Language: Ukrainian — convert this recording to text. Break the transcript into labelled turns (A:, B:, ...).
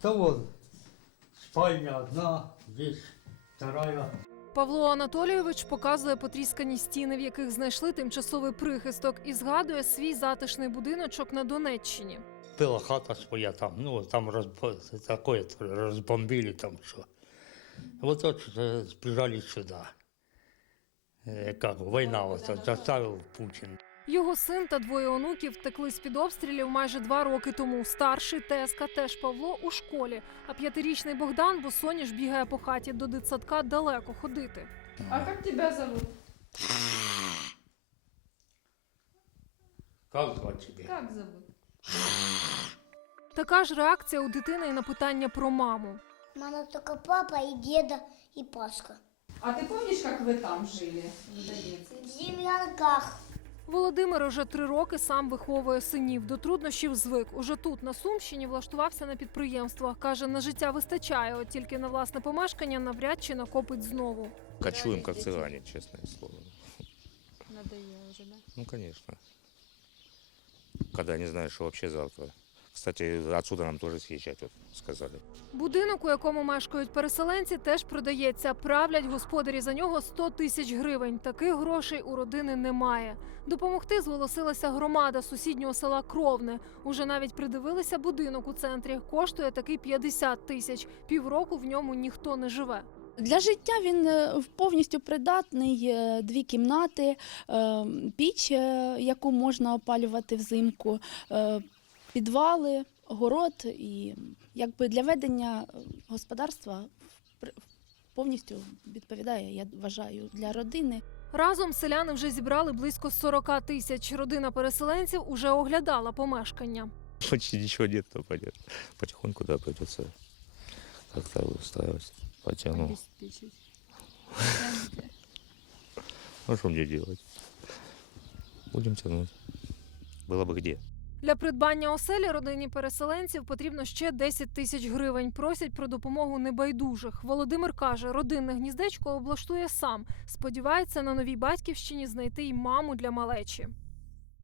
A: одна, вторая. вон, спальня одна, вторая.
B: Павло Анатолійович показує потріскані стіни, в яких знайшли тимчасовий прихисток і згадує свій затишний будиночок на Донеччині.
A: Пила хата своя, там, ну там розб... такое, розбомбили там що. От ось збіжали сюди. Е, як війна заставив Путін.
B: Його син та двоє онуків втекли з-під обстрілів майже два роки тому. Старший Теска теж Павло у школі. А п'ятирічний Богдан босоніж бігає по хаті до дитсадка далеко ходити.
C: А як тебе зовут? Як зовут?
B: Така ж реакція у дитини й на питання про маму.
D: Мама така папа і діда, і паска.
C: А ти пам'ятаєш, як ви там жили,
D: в, в землянках!
B: Володимир уже три роки сам виховує синів. До труднощів звик. Уже тут на Сумщині влаштувався на підприємство. Каже, на життя вистачає, от тільки на власне помешкання навряд чи накопить знову.
E: Качуємо як чесне слово.
C: Надає да?
E: Ну звісно. коли не знаєш, що взагалі завтра. Кстати, ассуди нам дуже от Сказали
B: будинок, у якому мешкають переселенці, теж продається. Правлять господарі за нього 100 тисяч гривень. Таких грошей у родини немає. Допомогти зголосилася громада сусіднього села Кровне. Уже навіть придивилися будинок у центрі. Коштує такий 50 тисяч півроку в ньому ніхто не живе.
F: Для життя він повністю придатний дві кімнати, піч яку можна опалювати взимку. Підвали, город і якби для ведення господарства повністю відповідає, я вважаю, для родини.
B: Разом селяни вже зібрали близько 40 тисяч. Родина переселенців уже оглядала помешкання.
E: Почти нічого дітей поняти. Потягунку, так і Ну так мені робити? Будемо тягнути. Було б где.
B: Для придбання оселі родині переселенців потрібно ще 10 тисяч гривень. Просять про допомогу небайдужих. Володимир каже: родинне гніздечко облаштує сам. Сподівається на новій батьківщині знайти й маму для малечі.